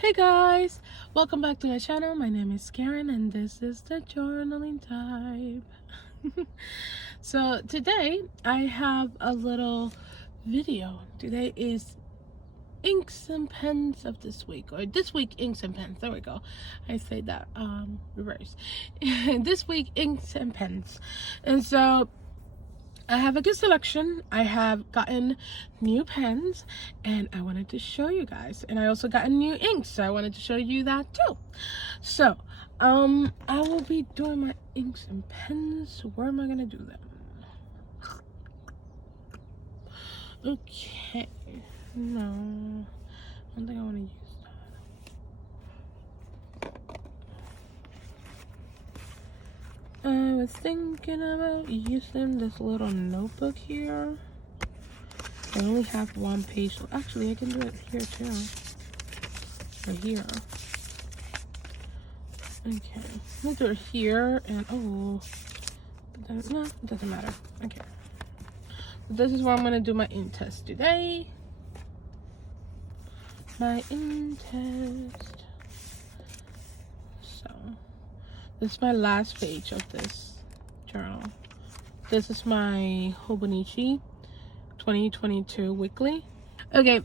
Hey guys, welcome back to my channel. My name is Karen and this is the journaling type. So today I have a little video. Today is inks and pens of this week, or this week inks and pens. There we go. I say that reverse. This week inks and pens. And so I have a good selection. I have gotten new pens and I wanted to show you guys, and I also got a new ink, so I wanted to show you that too. So I will be doing my inks and pens. Where am I gonna do them? Okay, no, I don't think I want to use that. I was thinking about using this little notebook here. I only have one page. Actually, I can do it here too. Right here. Okay. I'll do it here and no, it doesn't matter. Okay. So this is where I'm gonna do my ink test today. My ink test. So this is my last page of this journal. This is my Hobonichi 2022 weekly. Okay,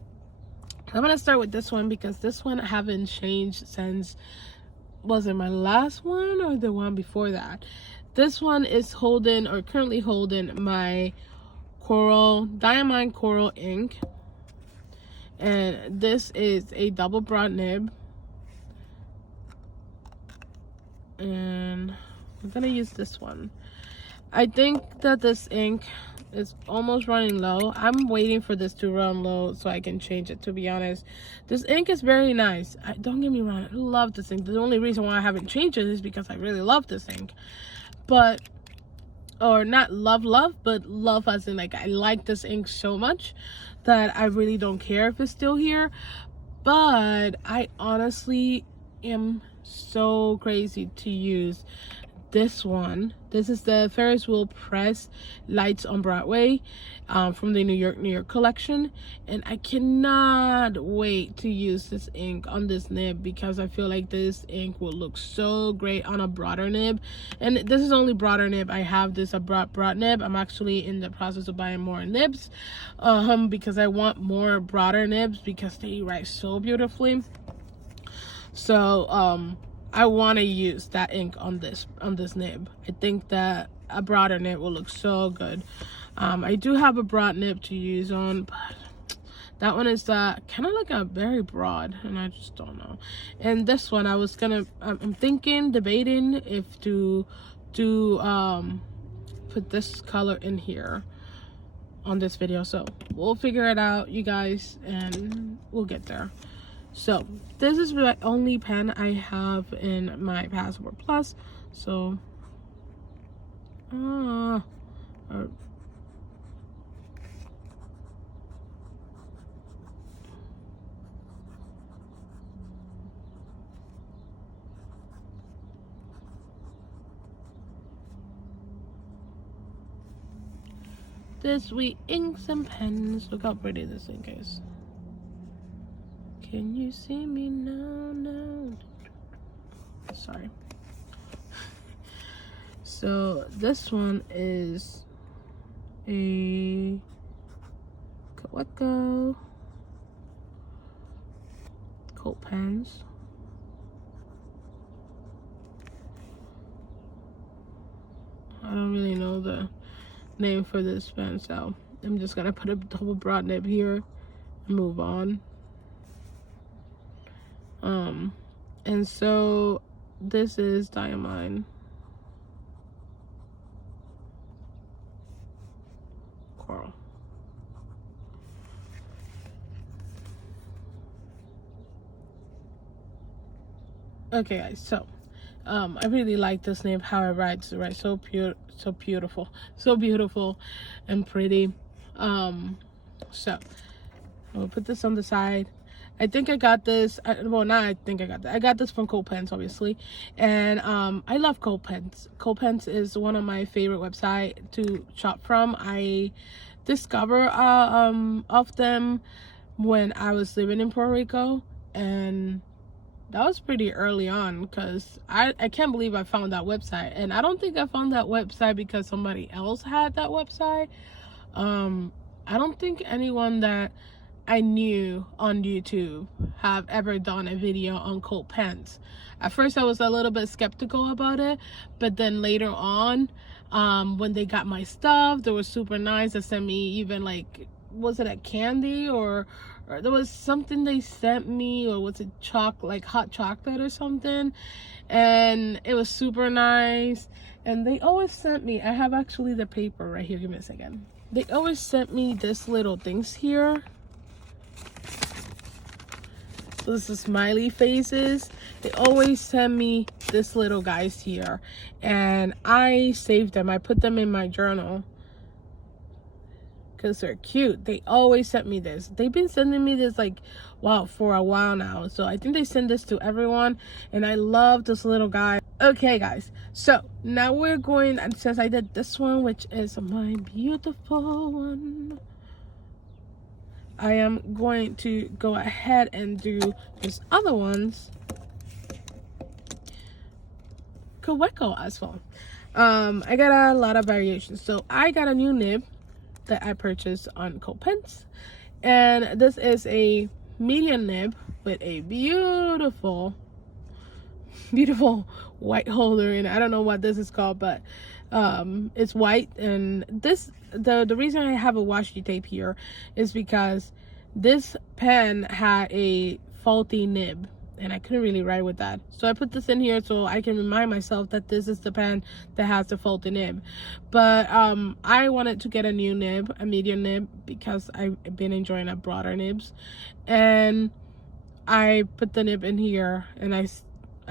I'm gonna start with this one because this one I haven't changed since, was it my last one or the one before that? This one is holding, or currently holding, my Diamond Coral ink, and this is a double broad nib, and I'm gonna use this one. I think that this ink is almost running low. I'm waiting for this to run low so I can change it, to be honest. This ink is very nice. Don't get me wrong, I love this ink. The only reason why I haven't changed it is because I really love this ink. But, or not love, but love as in, like, I like this ink so much that I really don't care if it's still here. But I honestly am so crazy to use this one. This is the Ferris Wheel Press Lights on Broadway from the New York collection, and I cannot wait to use this ink on this nib because I feel like this ink will look so great on a broader nib. And this is only broader nib. I have this a broad nib. I'm actually in the process of buying more nibs because I want more broader nibs because they write so beautifully. So I want to use that ink on this nib. I think that a broader nib will look so good. I do have a broad nib to use on, but that one is kind of like a very broad, and I just don't know. And this one, I was gonna, I'm debating if to do put this color in here on this video. So we'll figure it out, you guys, and we'll get there. So this is the only pen I have in my Passport Plus. So this week inks and pens. Look how pretty this ink is. Can you see me now? No. Sorry. So this one is a Kaweco coat pens. I don't really know the name for this pen, so I'm just gonna put a double broad nib here and move on. And so this is Diamond Coral. Okay guys, so I really like this name, how it writes. It writes so beautiful and pretty. So I'll put this on the side. I think I got this, well, not I think I got that. I got this from Coat Pens, obviously. And I love Coat Pens. Coat Pens is one of my favorite websites to shop from. I discovered of them when I was living in Puerto Rico, and that was pretty early on, because I can't believe I found that website. And I don't think I found that website because somebody else had that website. I don't think anyone that I knew on YouTube have ever done a video on coat pens. At first I was a little bit skeptical about it, but then later on, when they got my stuff, they were super nice. They sent me even like, was it a candy, or there was something they sent me, or was it like hot chocolate or something, and it was super nice. And they always sent me, I have actually the paper right here, give me a second. They always sent me this little things here. So this is smiley faces. They always send me this little guys here, and I saved them. I put them in my journal because they're cute. They always sent me this. They've been sending me this like, wow, for a while now. So I think they send this to everyone, and I love this little guy. Okay guys, so now we're going, since I did this one, which is my beautiful one, I am going to go ahead and do these other ones Kaweco as well. I got a lot of variations. So I got a new nib that I purchased on coat pens, and this is a medium nib with a beautiful white holder, and I don't know what this is called, but it's white. And this, the reason I have a washi tape here is because this pen had a faulty nib and I couldn't really write with that, so I put this in here so I can remind myself that this is the pen that has the faulty nib. But I wanted to get a new nib, a medium nib, because I've been enjoying a broader nibs, and I put the nib in here, and I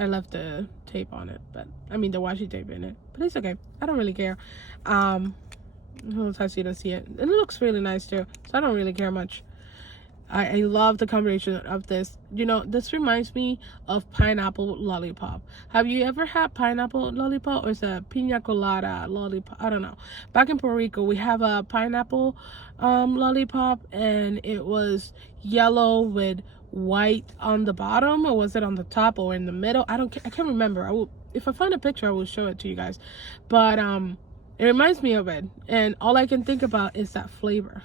left the tape on it, but I mean the washi tape in it, but it's okay. I don't really care. It's hard to see it, and it looks really nice too, so I don't really care much. I love the combination of this. You know, this reminds me of pineapple lollipop. Have you ever had pineapple lollipop, or is it a pina colada lollipop? I don't know. Back in Puerto Rico, we have a pineapple lollipop, and it was yellow with white on the bottom, or was it on the top or in the middle? I can't remember. If I find a picture, I will show it to you guys. But it reminds me of it, and all I can think about is that flavor.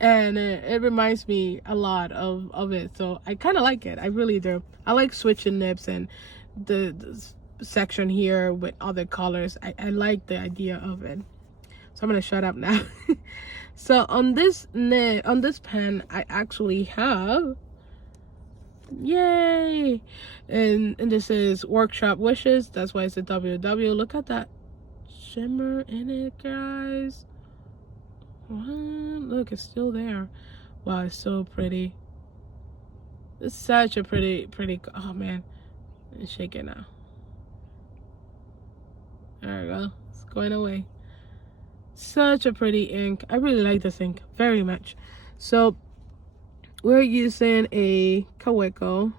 And it reminds me a lot of it, so I kind of like it. I really do. I like switching nibs and the section here with other colors. I like the idea of it. So I'm gonna shut up now. So on this pen, I actually have, yay, and this is Workshop Wishes. That's why it's a WW. Look at that shimmer in it, guys. What? Look, it's still there. Wow, it's so pretty. It's such a pretty, oh man, it's shaking now. There we go. It's going away. Such a pretty ink. I really like this ink very much. So we're using a Kaweco.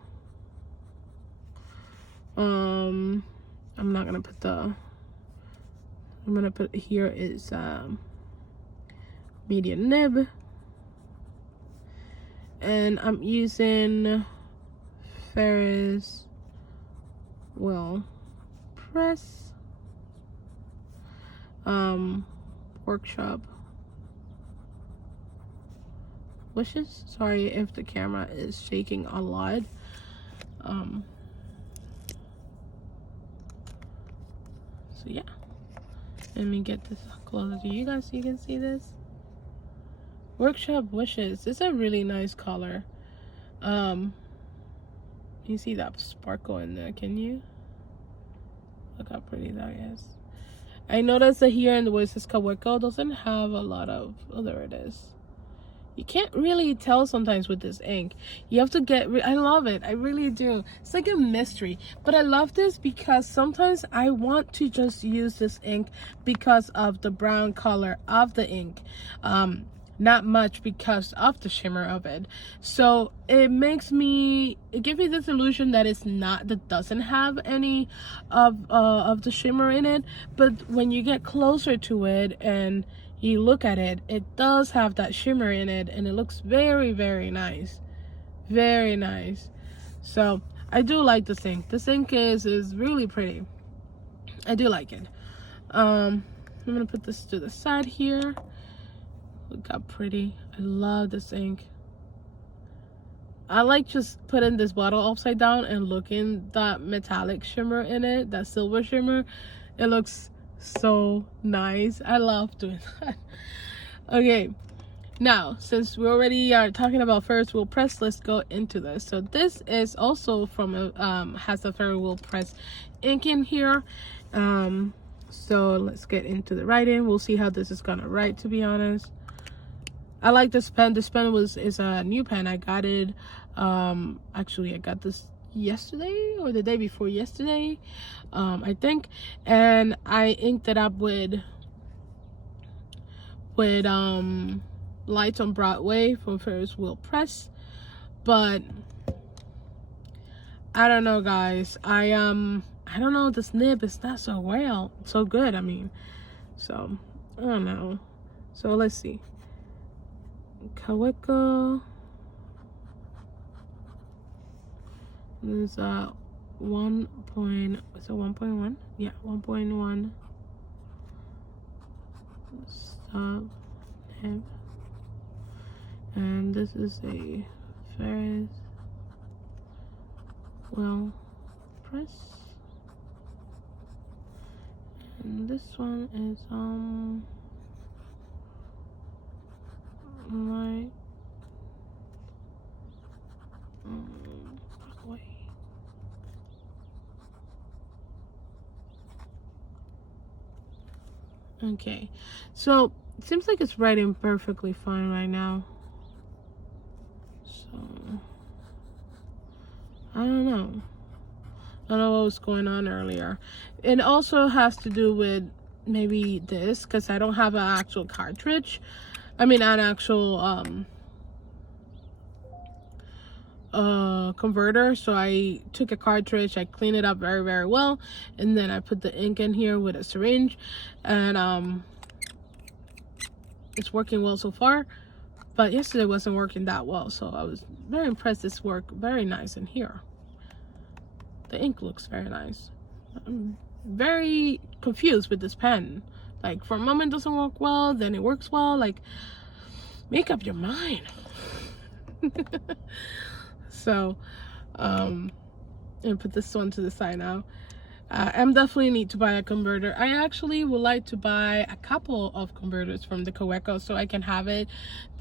I'm not gonna put I'm gonna put here is medium nib, and I'm using Ferris wheel press Workshop Wishes. Sorry if the camera is shaking a lot. So yeah, let me get this closer to you guys so you can see this. Workshop Wishes. It's a really nice color. You see that sparkle in there, can you? Look how pretty that is. I noticed that here in the where it says Kaweco doesn't have a lot of, oh, there it is. You can't really tell sometimes with this ink. You have to get, I love it. I really do. It's like a mystery. But I love this because sometimes I want to just use this ink because of the brown color of the ink. Not much because of the shimmer of it. So it gives me this illusion that that doesn't have any of the shimmer in it. But when you get closer to it and you look at it, it does have that shimmer in it, and it looks very, very nice. Very nice. So I do like this ink. This ink is really pretty. I do like it. I'm gonna put this to the side here. Look how pretty. I love this ink. I like just putting this bottle upside down and looking that metallic shimmer in it, that silver shimmer. It looks so nice. I love doing that. Okay, now since we already are talking about Ferris wheel press, let's go into this. So this is also from has a Ferris wheel press ink in here. So let's get into the writing. We'll see how this is gonna write, to be honest. I like this pen. This pen is a new pen. I got it actually I got this yesterday or the day before yesterday, I think, and I inked it up with Lights on Broadway from Ferris Wheel Press. But I don't know, guys. I don't know, this nib is not so good, I mean. So I don't know. So let's see. Kaweco. This is 1.1? Yeah, 1.1 stop nib. And this is a Ferris wheel press. And this one is right Broadway. Okay, so it seems like it's writing perfectly fine right now. So I don't know. I don't know what was going on earlier. It also has to do with maybe this, because I don't have an actual cartridge. I mean, an actual converter. So I took a cartridge, I cleaned it up very, very well, and then I put the ink in here with a syringe, and it's working well so far. But yesterday wasn't working that well, so I was very impressed. This worked very nice in here. The ink looks very nice. I'm very confused with this pen. Like, for a moment it doesn't work well, then it works well. Like, make up your mind. So and put this one to the side now. I'm definitely need to buy a converter. I actually would like to buy a couple of converters from the Kaweco, so I can have it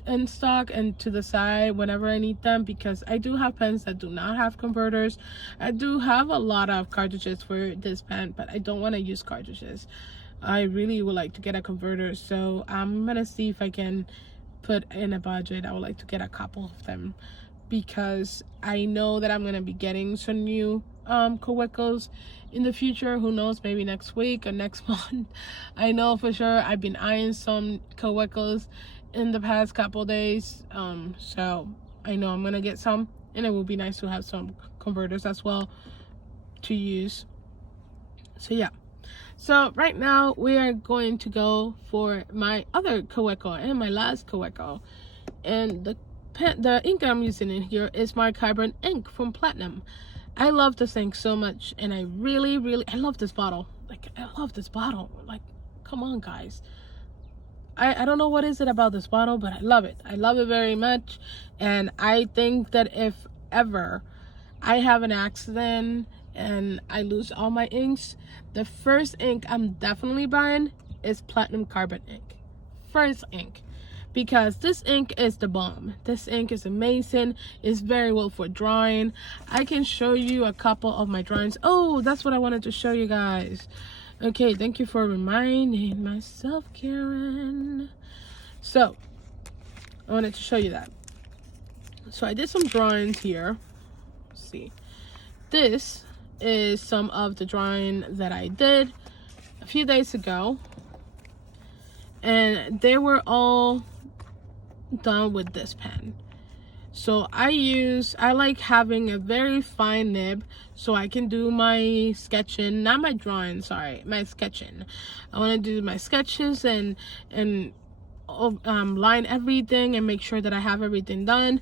in stock and to the side whenever I need them, because I do have pens that do not have converters. I do have a lot of cartridges for this pen, but I don't want to use cartridges. I really would like to get a converter, so I'm gonna see if I can put in a budget. I would like to get a couple of them, because I know that I'm gonna be getting some new Kawecos in the future. Who knows, maybe next week or next month. I know for sure I've been eyeing some Kawecos in the past couple days, so I know I'm gonna get some, and it will be nice to have some converters as well to use. So yeah, so right now we are going to go for my other Kaweco and my last Kaweco, and the ink I'm using in here is my carbon ink from Platinum. I love this ink so much, and I really I love this bottle. Like, I love this bottle. Like, come on, guys. I don't know what is it about this bottle, but I love it. I love it very much. And I think that if ever I have an accident and I lose all my inks, the first ink I'm definitely buying is Platinum Carbon ink. First ink. Because this ink is the bomb. This ink is amazing. It's very well for drawing. I can show you a couple of my drawings. Oh, that's what I wanted to show you guys. Okay, thank you for reminding myself, Karen. So, I wanted to show you that. So I did some drawings here. Let's see. This is some of the drawing that I did a few days ago. And they were all done with this pen. So I like having a very fine nib so I can do my sketching, not my drawing, sorry, my sketching. I want to do my sketches and line everything and make sure that I have everything done.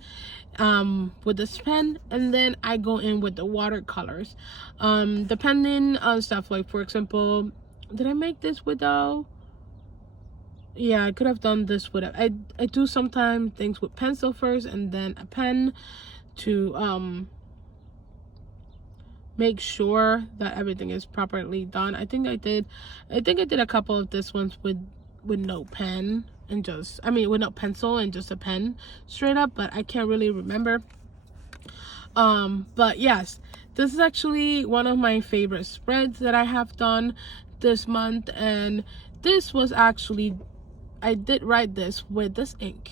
with this pen, and then I go in with the watercolors, depending on stuff. Like, for example, did I make this without? Yeah, I could have done this with I do sometimes things with pencil first and then a pen to make sure that everything is properly done. I think I did a couple of this ones with no pen and just, I mean, with no pencil and just a pen straight up, but I can't really remember. But yes, this is actually one of my favorite spreads that I have done this month, and this was actually, I did write this with this ink.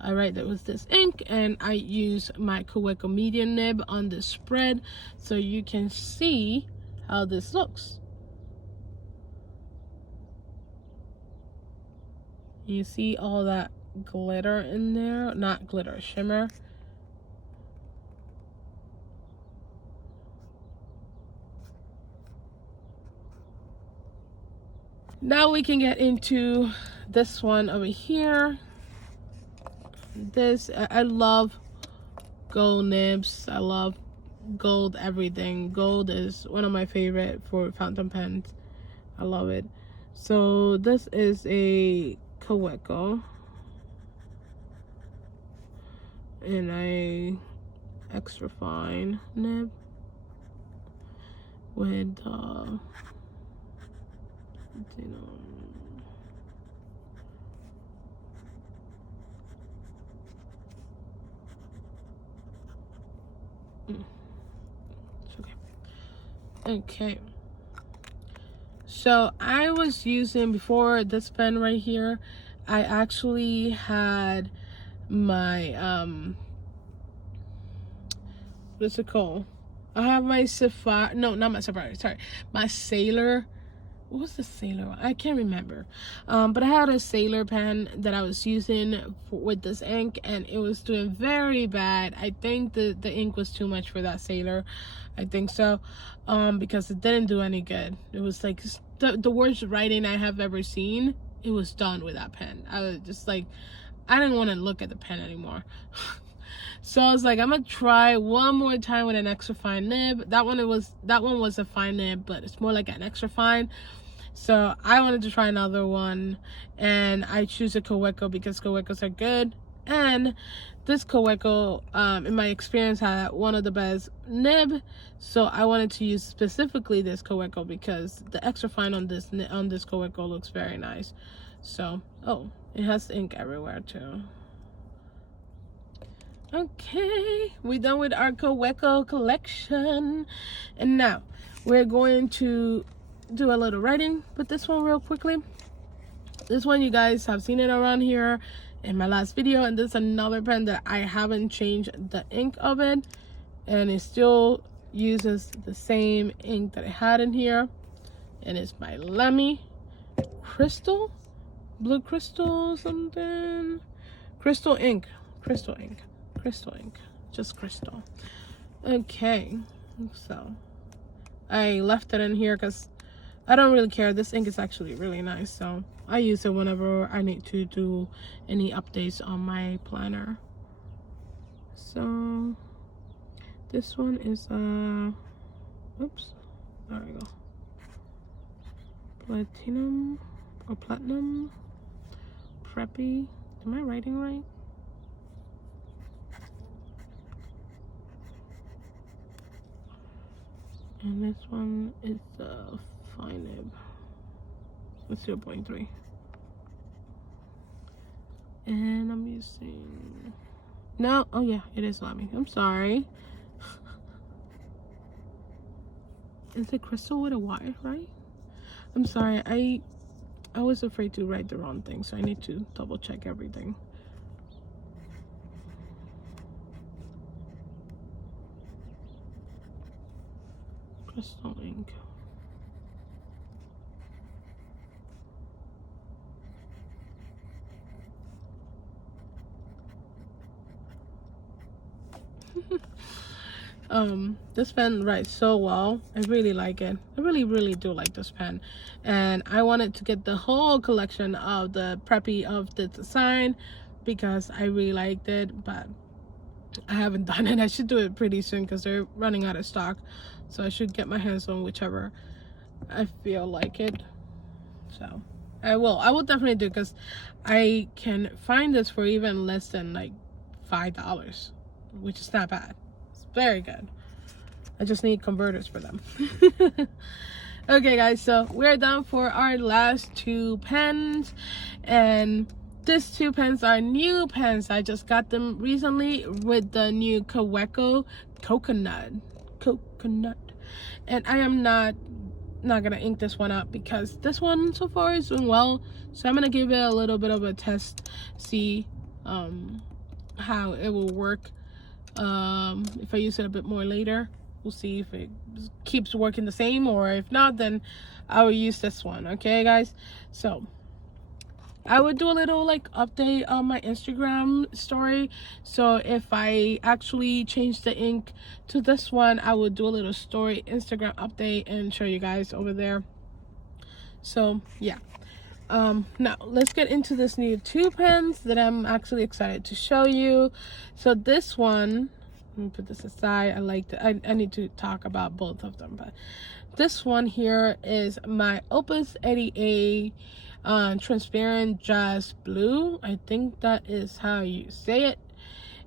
I write it with this ink, and I use my Kaweco medium nib on this spread so you can see how this looks. You see all that glitter in there, not glitter, shimmer. Now we can get into this one over here. This, I love gold nibs. I love gold everything. Gold is one of my favorite for fountain pens. I love it. So this is a Kaweco, and a extra fine nib with you know, it's okay. Okay, so I was using, before this pen right here, I actually had my what's it called? I have my Sapphire, no, not my Sapphire, sorry, my Sailor. What was the Sailor one? I can't remember. But I had a Sailor pen that I was using with this ink, and it was doing very bad. I think the ink was too much for that Sailor. I think so. Because it didn't do any good. It was like the worst writing I have ever seen. It was done with that pen. I was just like, I didn't want to look at the pen anymore. So I was like, I'm gonna try one more time with an extra fine nib. That one was a fine nib, but it's more like an extra fine. So I wanted to try another one, and I choose a Kaweco because Kawecos are good. And this Kaweco, in my experience, had one of the best nib. So I wanted to use specifically this Kaweco because the extra fine on this Kaweco looks very nice. So, oh, it has ink everywhere too. Okay, we're done with our Kaweco collection, and now we're going to do a little writing with this one real quickly. This one, you guys have seen it around here in my last video, and this is another pen that I haven't changed the ink of it, and it still uses the same ink that I had in here, and it's by Lemmy Crystal, Blue Crystal something, Crystal ink, just crystal. Okay, so I left it in here because I don't really care. This ink is actually really nice, so I use it whenever I need to do any updates on my planner. So this one is oops, there we go, platinum or platinum Preppy. Am I writing right? And this one is the fine nib. It's 0.3. And I'm using, no, oh yeah, it is Lemmy. I'm sorry. Is it crystal with a Y, right? I'm sorry, I was afraid to write the wrong thing, so I need to double check everything. Crystal ink. This pen writes so well. I really like it. I really do like this pen, and I wanted to get the whole collection of the Preppy of the design, because I really liked it, but I haven't done it. I should do it pretty soon because they're running out of stock, so I should get my hands on whichever I feel like it. So I will definitely do, because I can find this for even less than like $5, which is not bad. It's very good. I just need converters for them. Okay guys, so we're done for our last 2 pens, and these 2 pens are new pens. I just got them recently with the new Kaweco coconut, and I am not gonna ink this one up because this one so far is doing well, so I'm gonna give it a little bit of a test, see how it will work. If I use it a bit more later, we'll see if it keeps working the same, or if not, then I will use this one. Okay guys, so I would do a little like update on my Instagram story. So if I actually change the ink to this one, I would do a little story Instagram update and show you guys over there. So yeah, now let's get into this new 2 pens that I'm actually excited to show you. So this one, let me put this aside. I need to talk about both of them, but this one here is my Opus 88 transparent jazz blue. I think that is how you say it,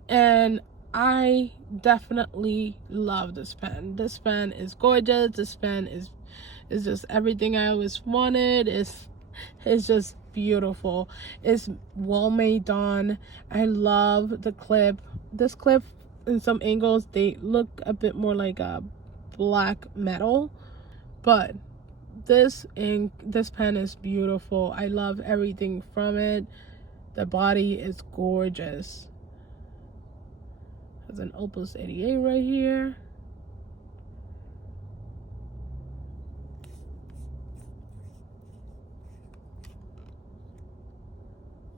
and I definitely love this pen. This pen is gorgeous. This pen is just everything I always wanted. It's just beautiful. It's well made on. I love the clip. This clip, in some angles, they look a bit more like a black metal, but this pen is beautiful. I love everything from it. The body is gorgeous. There's an Opus 88 right here.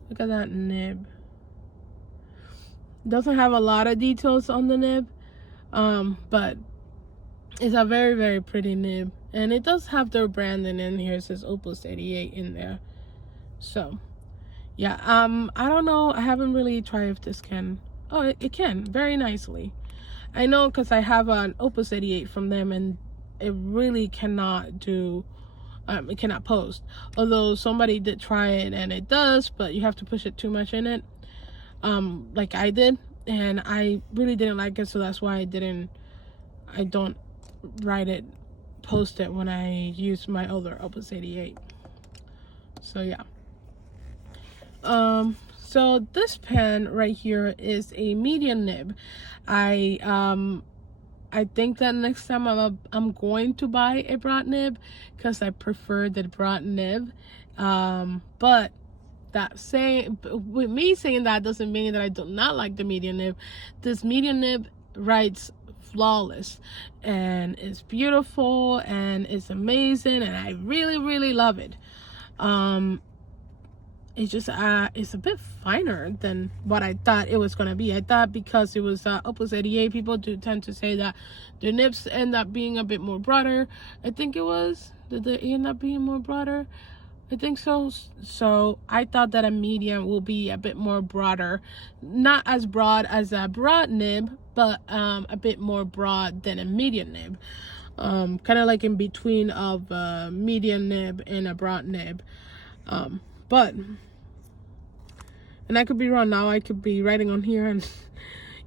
Look at that nib. Doesn't have a lot of details on the nib, but it's a very, very pretty nib. And it does have their branding in here. It says Opus 88 in there. So yeah, I don't know, I haven't really tried if this can. Oh, it can very nicely. I know, because I have an Opus 88 from them, and it really cannot do, it cannot post. Although somebody did try it and it does, but you have to push it too much in it, like I did, and I really didn't like it, so that's why I don't write it, post it when I use my other Opus 88. So yeah, so this pen right here is a medium nib. I think that next time I'm going to buy a broad nib, because I prefer the broad nib. But with me saying that doesn't mean that I do not like the medium nib. This medium nib writes flawless, and it's beautiful, and it's amazing, and I really, really love it. It's just it's a bit finer than what I thought it was gonna be. I thought, because it was Opus 88, people do tend to say that their nibs end up being a bit more broader. I think it was, did they end up being more broader? I think so. So I thought that a medium will be a bit more broader, not as broad as a broad nib, but a bit more broad than a medium nib, kind of like in between of a medium nib and a broad nib. But, and I could be wrong now. I could be writing on here and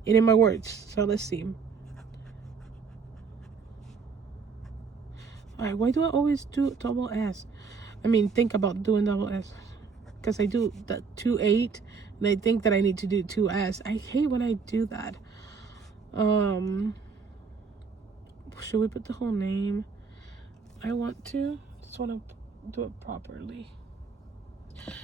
eating my words. So let's see. Alright, why do I always do double S? I mean, think about doing double S. Because I do the 2-8, and I think that I need to do 2S. I hate when I do that. Should we put the whole name? I just want to do it properly.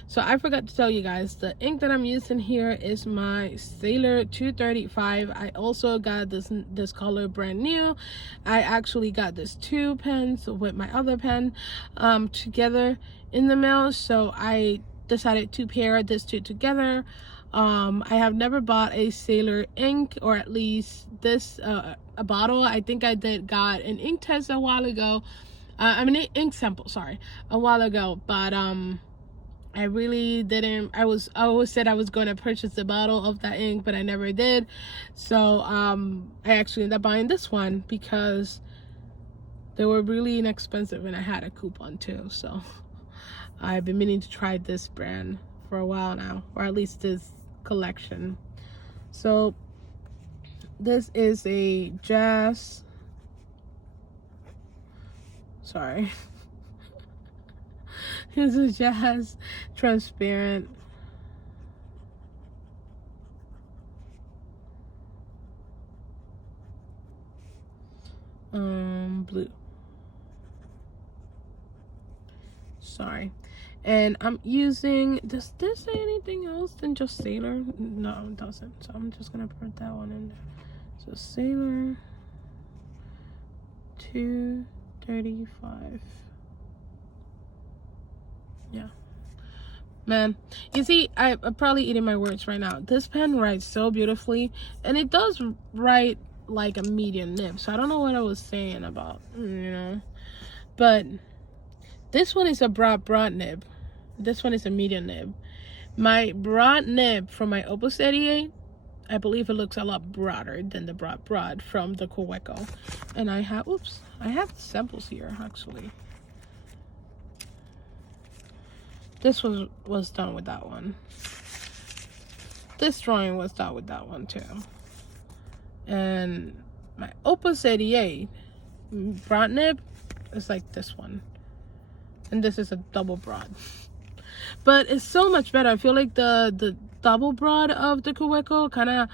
So I forgot to tell you guys, the ink that I'm using here is my Sailor 235. I also got this color brand new. I actually got this 2 pens with my other pen together in the mail, so I decided to pair this 2 together. I have never bought a Sailor ink, or at least this a bottle. I think I got an ink test a while ago. I mean, ink sample, sorry, a while ago, but I really didn't. I always said I was going to purchase the bottle of that ink, but I never did. So I actually ended up buying this one because they were really inexpensive and I had a coupon too. So I've been meaning to try this brand for a while now, or at least this collection. So this is a jazz, sorry. This is jazz transparent blue. Sorry. And I'm using, does this say anything else than just Sailor? No, it doesn't. So I'm just gonna put that one in there. So Sailor 235. Yeah. Man, you see, I'm probably eating my words right now. This pen writes so beautifully, and it does write like a medium nib. So I don't know what I was saying about, you know. But this one is a broad nib. This one is a medium nib. My broad nib from my Opus 88, I believe it looks a lot broader than the broad from the Kaweco. And I have, oops, I have samples here actually. This was done with that one. This drawing was done with that one too. And my Opus 88 broad nib is like this one. And this is a double broad. But it's so much better. I feel like the double broad of the Kaweco kind of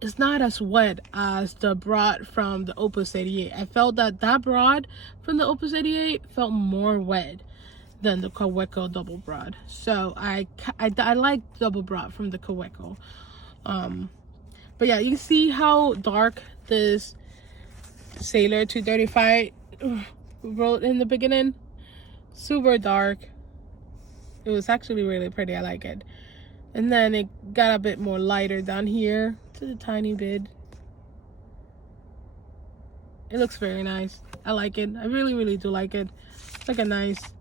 it's not as wet as the broad from the Opus 88. I felt that broad from the Opus 88 felt more wet than the Kaweco double broad. So I like double broad from the Kaweco. But yeah, you can see how dark this Sailor 235 wrote in the beginning. Super dark. It was actually really pretty. I like it. And then it got a bit more lighter down here to the tiny bit. It looks very nice. I like it. I really do like it. It's like a nice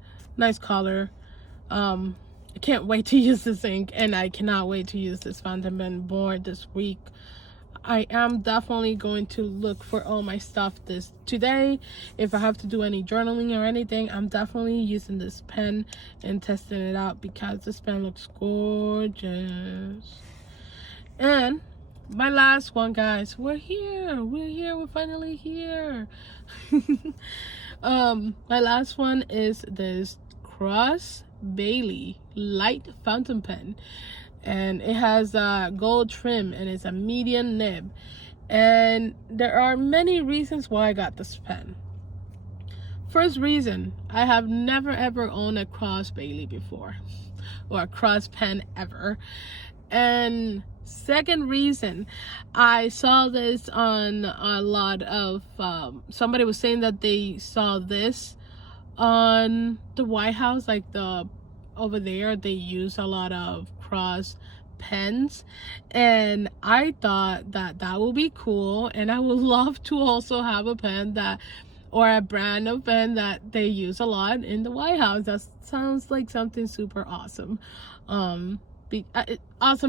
color. I can't wait to use this ink, and I cannot wait to use this fountain pen more this week. I am definitely going to look for all my stuff today. If I have to do any journaling or anything, I'm definitely using this pen and testing it out because this pen looks gorgeous. And my last one, guys, we're finally here. My last one is this Cross Bailey light fountain pen, and it has a gold trim and it's a medium nib. And there are many reasons why I got this pen. First reason, I have never ever owned a Cross Bailey before, or a cross pen ever. And second reason, I saw this on a lot of somebody was saying that they saw this on the White House, like over there they use a lot of cross pens, and I thought that would be cool, and I would love to also have a pen or a brand of pen that they use a lot in the White House. That sounds like something super awesome. Awesome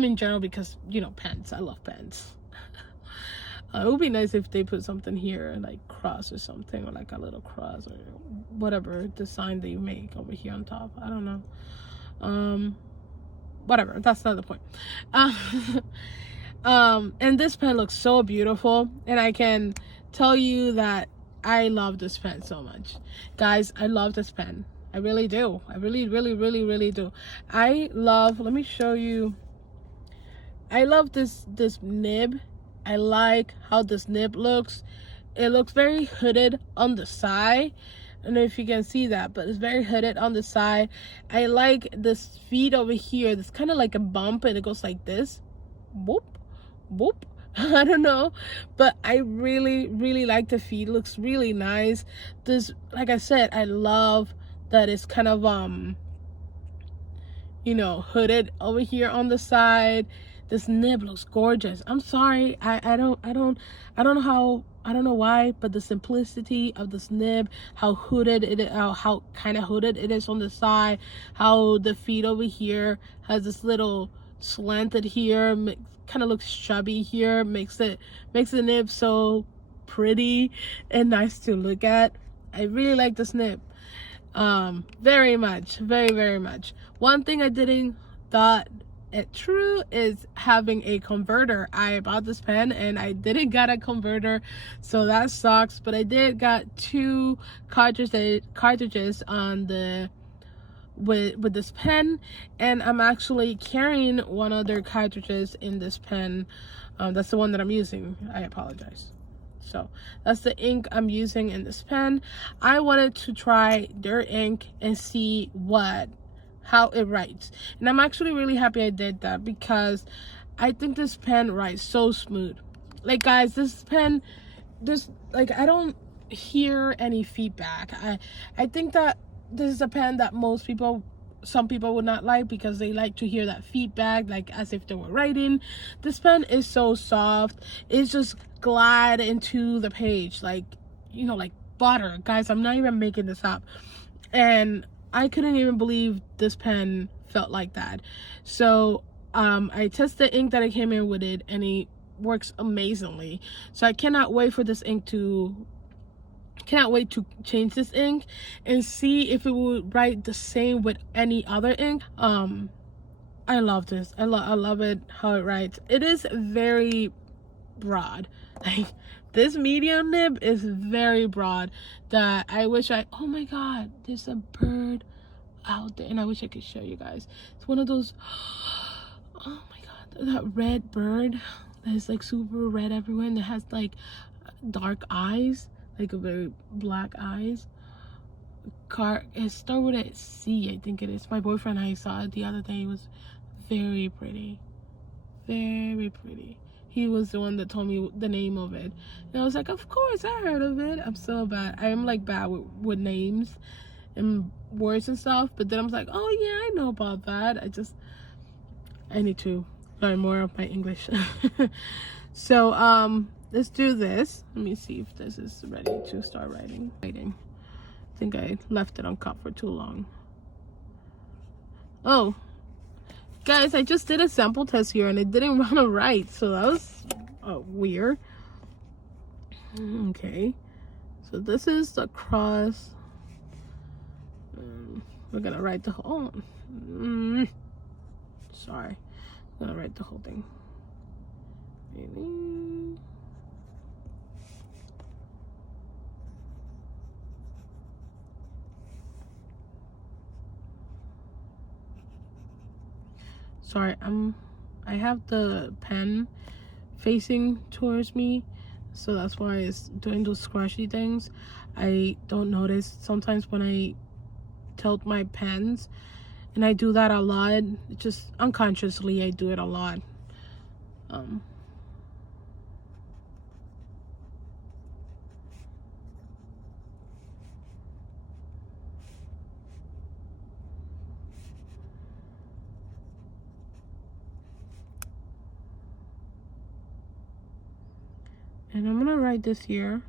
in general because, you know, pens. I love pens. It would be nice if they put something here like cross or something, or like a little cross or whatever design they make over here on top. I don't know. Whatever, that's not the point. And this pen looks so beautiful, and I can tell you that I love this pen so much. Guys, I love this pen. I really do. I really do. Let me show you. I love this nib. I like how this nib looks. It looks very hooded on the side. I don't know if you can see that, but it's very hooded on the side. I like this feet over here. It's kind of like a bump, and it goes like this. Whoop, whoop. I don't know, but I really like the feet. It looks really nice. This, like I said, I love that it's kind of you know, hooded over here on the side. This nib looks gorgeous. I'm sorry, I don't know how, I don't know why, but the simplicity of this nib, how hooded it is, how kind of hooded it is on the side, how the feet over here has this little slanted here, kind of looks chubby here, makes the nib so pretty and nice to look at. I really like this nib. Very much, very much. One thing I didn't thought it true is having a converter. I bought this pen and I didn't get a converter, so that sucks. But I did got 2 cartridges on the with this pen, and I'm actually carrying one other cartridges in this pen. That's the one that I'm using. I apologize. So that's the ink I'm using in this pen. I wanted to try their ink and see how it writes, and I'm actually really happy I did that, because I think this pen writes so smooth. Like, guys, this pen, like, I don't hear any feedback. I think that this is a pen that some people would not like, because they like to hear that feedback, like as if they were writing. This pen is so soft. It's just glide into the page like, you know, like butter. Guys, I'm not even making this up. And I couldn't even believe this pen felt like that. So I tested the ink that I came in with it, and it works amazingly. So I cannot wait for this ink to change this ink and see if it would write the same with any other ink. I love this. I love it, how it writes. It is very broad. Like, this medium nib is very broad, that I wish oh my god, there's a bird out there and I wish I could show you guys. It's one of those, oh my god, that red bird that is like super red everywhere, and it has like dark eyes, like a very black eyes. It started with a C, I think it is. My boyfriend and I saw it the other day. It was very pretty, very pretty. He was the one that told me the name of it, and I was like, of course I heard of it. I'm so bad. I am like bad with names and words and stuff, but then I was like, oh yeah, I know about that. I need to learn more of my English. So let's do this. Let me see if this is ready to start writing. I think I left it on cup for too long. Oh, guys, I just did a sample test here and it didn't want to write, so that was weird. Okay, so this is the cross. We're gonna write the whole. Sorry, I'm gonna write the whole thing. Maybe. Sorry, I have the pen facing towards me, so that's why it's doing those squashy things. I don't notice sometimes when I tilt my pens, and I do that a lot. Just unconsciously I do it a lot. And I'm gonna write this here.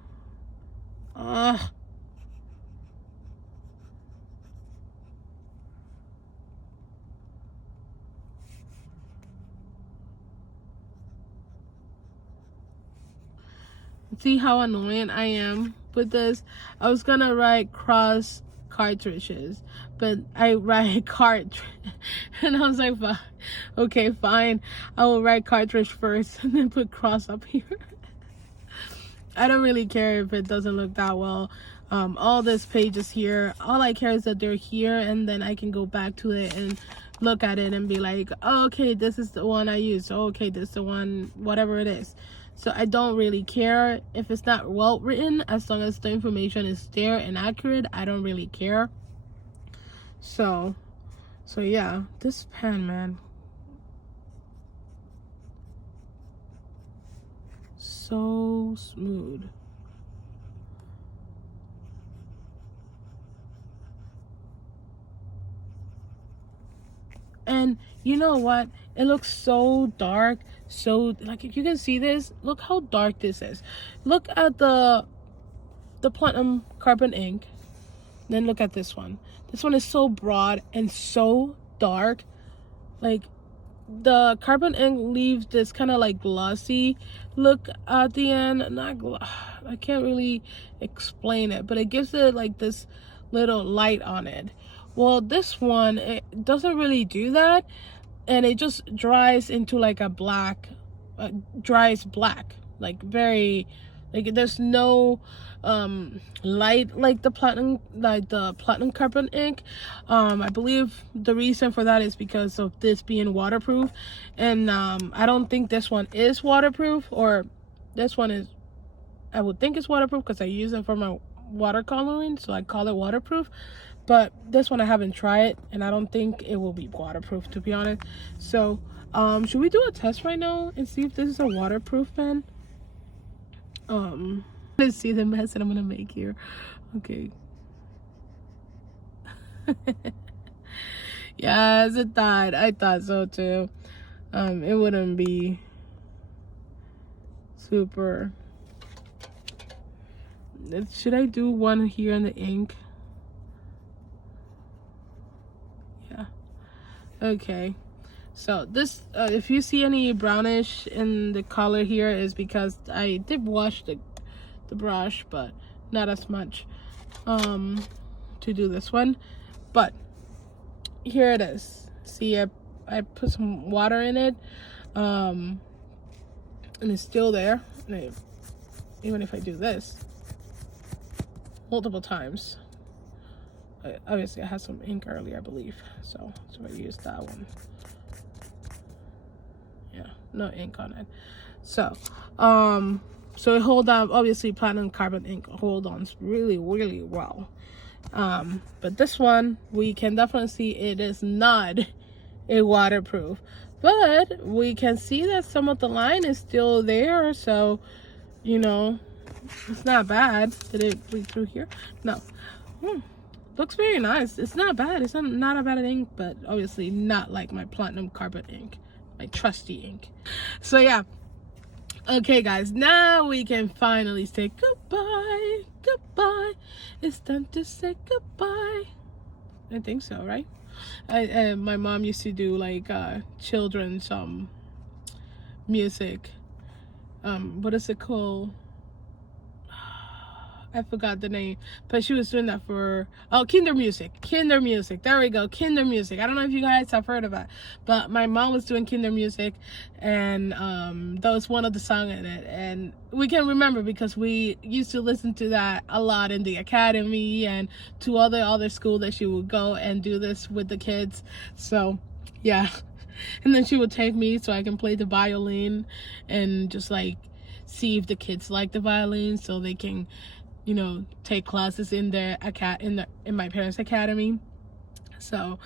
See how annoying I am with this? I was gonna write cross cartridges, but I write cartridge, and I was like, okay, fine, I will write cartridge first and then put cross up here. I don't really care if it doesn't look that well. All this pages here, all I care is that they're here, and then I can go back to it and look at it and be like, oh, okay, this is the one I used. Oh, okay, this is the one, whatever it is. So I don't really care if it's not well written, as long as the information is there and accurate. I don't really care. So yeah, this pen, man, so smooth. And And you know what, it looks so dark. So like, if you can see this, look how dark this is. Look at the platinum carbon ink, then look at this one. This one is so broad and so dark. Like, the carbon ink leaves this kind of like glossy look at the end. I can't really explain it, but it gives it like this little light on it. Well, this one, it doesn't really do that, and it just dries into like a black, dries black, like very, like there's no light like the platinum carbon ink. I believe the reason for that is because of this being waterproof, and I don't think this one is waterproof, or this one is, I would think it's waterproof because I use it for my watercoloring, so I call it waterproof. But this one I haven't tried, and I don't think it will be waterproof, to be honest. So should we do a test right now and see if this is a waterproof pen? Let's see the mess that I'm gonna make here. Okay. Yes, I thought so too. It wouldn't be super. Should I do one here in the ink? Yeah. Okay. So this, if you see any brownish in the color here, is because I did wash the brush, but not as much to do this one. But here it is. See, I put some water in it, and it's still there. Even if I do this multiple times, obviously I had some ink earlier, I believe, so I used that one. Yeah, no ink on it. So so it hold on, obviously platinum carbon ink hold on really well. But this one, we can definitely see it is not a waterproof, but we can see that some of the line is still there, so you know, it's not bad. Did it bleed through here? No. Looks very nice. It's not bad. It's not a bad ink, but obviously not like my platinum carbon ink, my trusty ink. So yeah. Okay guys, now we can finally say goodbye. Goodbye. It's time to say goodbye. I think so, right? My mom used to do like children's music. What is it called? I forgot the name, but she was doing that for, Kinder Music. There we go, Kinder Music. I don't know if you guys have heard of it, but my mom was doing Kinder Music, and that was one of the songs in it, and we can remember because we used to listen to that a lot in the academy and to other school that she would go and do this with the kids. So yeah, and then she would take me so I can play the violin and just like see if the kids like the violin, so they can, you know, take classes in their in my parents' academy. So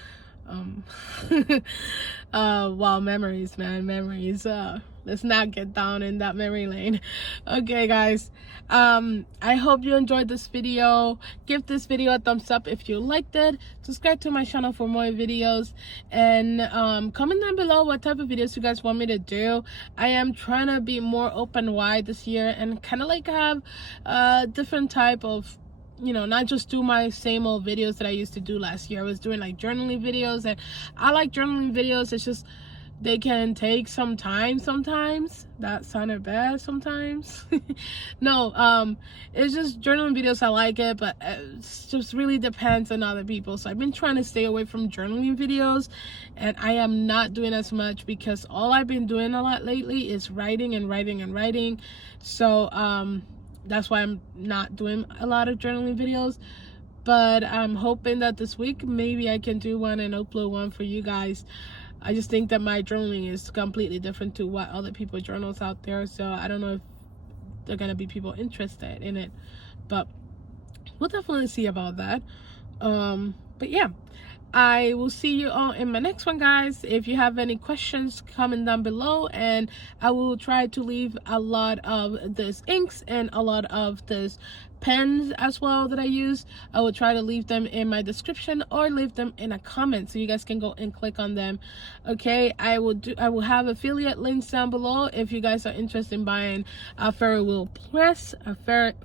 wow, memories, man, memories. Let's not get down in that memory lane. Okay guys, I hope you enjoyed this video. Give this video a thumbs up if you liked it. Subscribe to my channel for more videos, and comment down below what type of videos you guys want me to do. I am trying to be more open wide this year and kind of like have a different type of, you know, not just do my same old videos that I used to do last year. I was doing like journaling videos, and I like journaling videos. It's just they can take some time sometimes. That sounded bad sometimes. No, it's just journaling videos, I like it, but it just really depends on other people. So I've been trying to stay away from journaling videos, and I am not doing as much because all I've been doing a lot lately is writing and writing and writing. So that's why I'm not doing a lot of journaling videos. But I'm hoping that this week maybe I can do one and upload one for you guys. I just think that my journaling is completely different to what other people journals out there, so I don't know if there are gonna be people interested in it, but we'll definitely see about that. But yeah, I will see you all in my next one, guys. If you have any questions, comment down below, and I will try to leave a lot of this inks and a lot of this pens as well that I use. I will try to leave them in my description or leave them in a comment so you guys can go and click on them. Okay, I will have affiliate links down below if you guys are interested in buying a Ferris wheel press.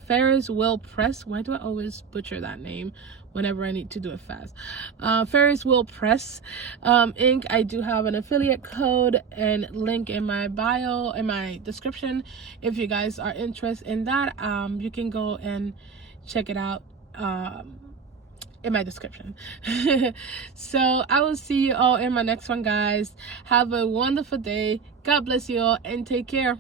Ferris wheel press. Why do I always butcher that name whenever I need to do it fast? Ferris wheel press ink. I do have an affiliate code and link in my bio, in my description. If you guys are interested in that, you can go and check it out in my description. So I will see you all in my next one, guys. Have a wonderful day. God bless you all and take care.